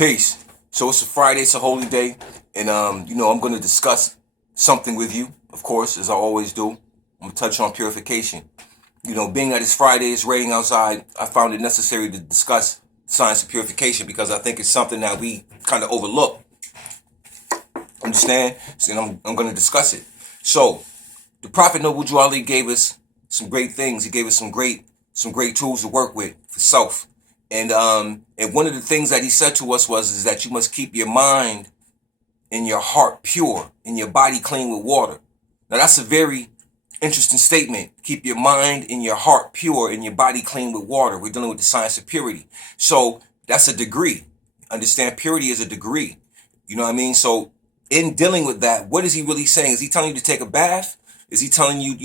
Peace. So it's a Friday, it's a holy day, and I'm going to discuss something with you, of course, as I always do. I'm going to touch on purification. Being that it's Friday, it's raining outside, I found it necessary to discuss science of purification because I think it's something that we kind of overlook. Understand? So I'm going to discuss it. So the Prophet Noble Ali gave us some great things. He gave us some great tools to work with for self. And one of the things that he said to us is that you must keep your mind and your heart pure and your body clean with water. Now that's a very interesting statement. Keep your mind and your heart pure and your body clean with water. We're dealing with the science of purity. So that's a degree. Understand, purity is a degree. You know what I mean? So in dealing with that, what is he really saying? Is he telling you to take a bath? Is he telling you,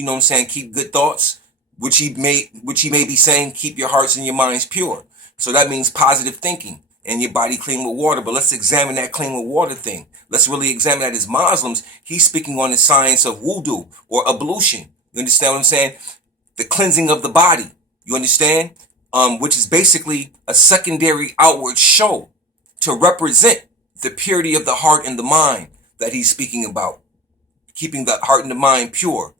keep good thoughts? Which he may be saying, keep your hearts and your minds pure. So that means positive thinking and your body clean with water. But let's examine that clean with water thing. Let's really examine that as Muslims. He's speaking on the science of wudu or ablution. You understand what I'm saying? The cleansing of the body. You understand? Which is basically a secondary outward show to represent the purity of the heart and the mind that he's speaking about. Keeping the heart and the mind pure.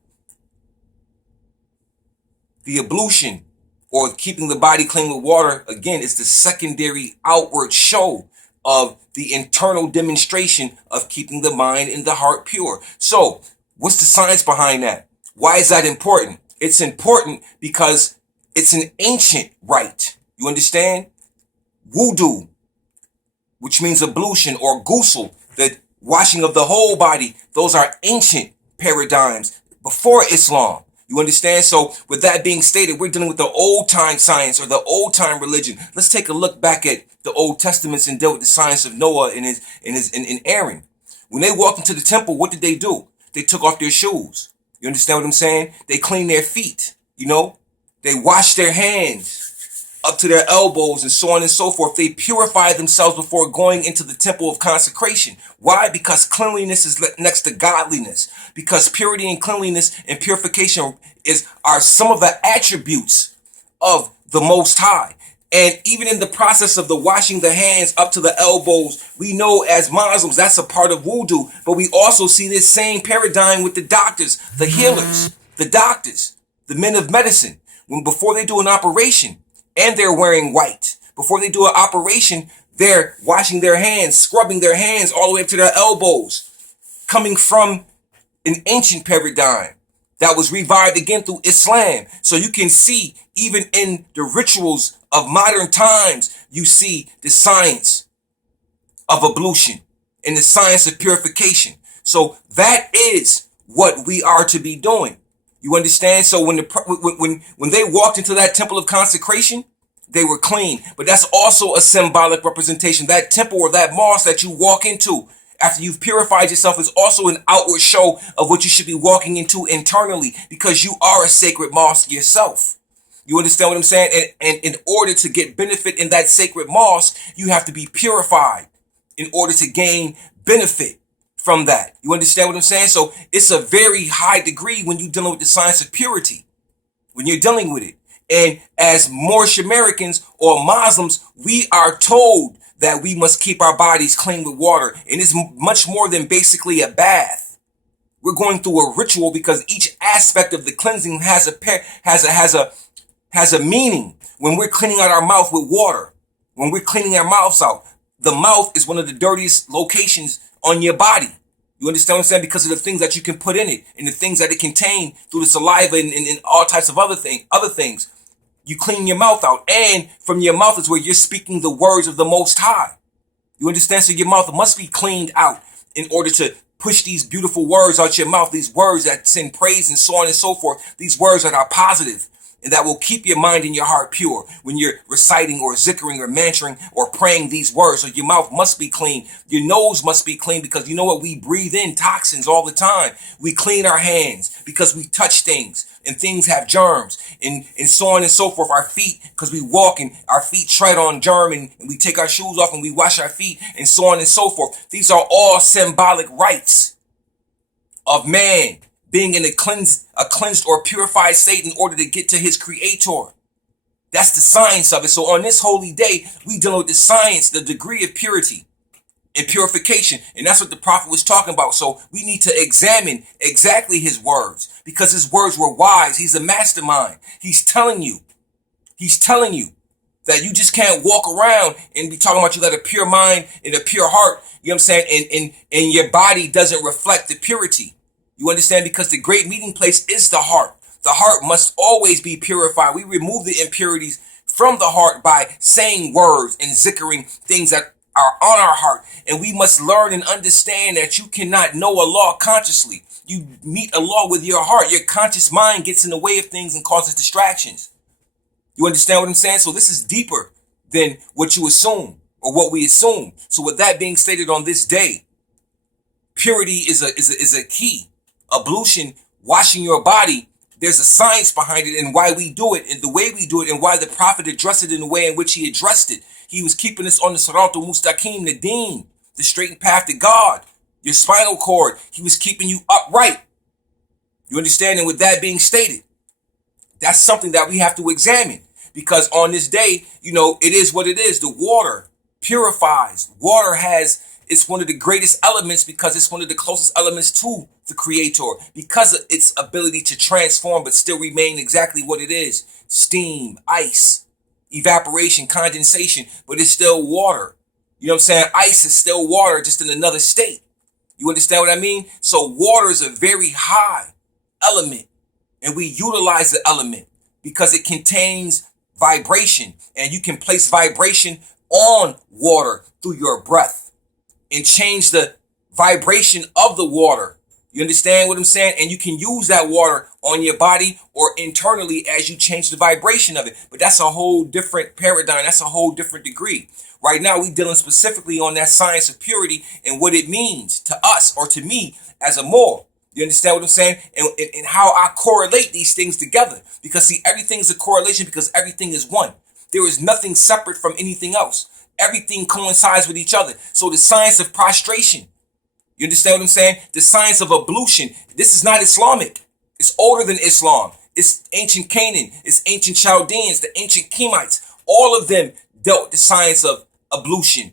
The ablution, or keeping the body clean with water, again, is the secondary outward show of the internal demonstration of keeping the mind and the heart pure. So, what's the science behind that? Why is that important? It's important because it's an ancient rite. You understand? Wudu, which means ablution, or ghusl, the washing of the whole body. Those are ancient paradigms before Islam. You understand? So with that being stated, we're dealing with the old time science or the old time religion. Let's take a look back at the Old Testaments and deal with the science of Noah and Aaron. When they walked into the temple, what did they do? They took off their shoes. You understand what I'm saying? They cleaned their feet. They washed their hands up to their elbows and so on and so forth. They purified themselves before going into the temple of consecration. Why? Because cleanliness is next to godliness. Because purity and cleanliness and purification are some of the attributes of the Most High. And even in the process of the washing the hands up to the elbows, we know as Muslims that's a part of wudu. But we also see this same paradigm with the doctors, the healers, the doctors, the men of medicine. Before they do an operation, and they're wearing white. Before they do an operation, they're washing their hands, scrubbing their hands all the way up to their elbows, coming from an ancient paradigm that was revived again through Islam. So you can see, even in the rituals of modern times, you see the science of ablution and the science of purification. So that is what we are to be doing. You understand? So when they walked into that temple of consecration, they were clean. But that's also a symbolic representation. That temple or that mosque that you walk into after you've purified yourself is also an outward show of what you should be walking into internally, because you are a sacred mosque yourself. You understand what I'm saying? And in order to get benefit in that sacred mosque, you have to be purified in order to gain benefit from that. You understand what I'm saying? So it's a very high degree when you're dealing with the science of purity, when you're dealing with it. And as Moorish Americans or Muslims, we are told that we must keep our bodies clean with water. And it's much more than basically a bath. We're going through a ritual because each aspect of the cleansing has a meaning. When we're cleaning out our mouth with water, when we're cleaning our mouths out, the mouth is one of the dirtiest locations on your body. You understand what I'm saying? Because of the things that you can put in it and the things that it contains through the saliva and all types of other things. You clean your mouth out, and from your mouth is where you're speaking the words of the Most High. You understand? So your mouth must be cleaned out in order to push these beautiful words out your mouth, these words that send praise and so on and so forth, these words that are positive and that will keep your mind and your heart pure when you're reciting or zikkering or mantring or praying these words. So your mouth must be clean. Your nose must be clean, because you know what? We breathe in toxins all the time. We clean our hands because we touch things, and things have germs and so on and so forth. Our feet, because we walk and our feet tread on germ, and we take our shoes off and we wash our feet and so on and so forth. These are all symbolic rites of man being in a cleansed or purified state in order to get to his creator. That's the science of it. So on this holy day, we deal with the science, the degree of purity and purification. And that's what the prophet was talking about. So we need to examine exactly his words, because his words were wise. He's a mastermind. He's telling you that you just can't walk around and be talking about you got a pure mind and a pure heart, you know what I'm saying? And your body doesn't reflect the purity. You understand? Because the great meeting place is the heart. The heart must always be purified. We remove the impurities from the heart by saying words and zikkering things that are on our heart. And we must learn and understand that you cannot know Allah consciously. You meet Allah with your heart. Your conscious mind gets in the way of things and causes distractions. You understand what I'm saying? So this is deeper than what you assume or what we assume. So with that being stated on this day, purity is a key. Ablution, washing your body, there's a science behind it and why we do it and the way we do it and why the prophet addressed it in the way in which he addressed it. He was keeping us on the Siratul Mustaqim, the deen, the straight path to God, your spinal cord. He was keeping you upright. You understand? And with that being stated, that's something that we have to examine, because on this day, it is what it is. The water purifies. Water it's one of the greatest elements because it's one of the closest elements to the Creator, because of its ability to transform but still remain exactly what it is. Steam, ice, evaporation, condensation, but it's still water. You know what I'm saying? Ice is still water, just in another state. You understand what I mean? So water is a very high element, and we utilize the element because it contains vibration, and you can place vibration on water through your breath and change the vibration of the water. You understand what I'm saying? And you can use that water on your body or internally as you change the vibration of it. But that's a whole different paradigm. That's a whole different degree. Right now, we're dealing specifically on that science of purity and what it means to us or to me as a Moor. You understand what I'm saying? And how I correlate these things together. Because see, everything is a correlation because everything is one. There is nothing separate from anything else. Everything coincides with each other. So the science of prostration, you understand what I'm saying? The science of ablution, this is not Islamic. It's older than Islam. It's ancient Canaan. It's ancient Chaldeans, the ancient Kemites. All of them dealt with the science of ablution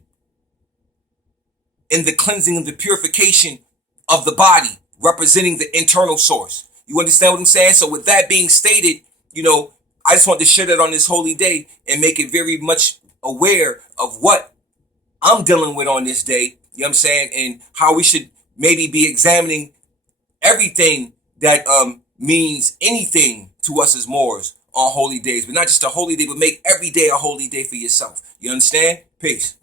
and the cleansing and the purification of the body, representing the internal source. You understand what I'm saying? So with that being stated, I just want to share that on this holy day and make it very much aware of what I'm dealing with on this day. You know what I'm saying? And how we should maybe be examining everything that means anything to us as Moors on holy days. But not just a holy day, but make every day a holy day for yourself. You understand? Peace.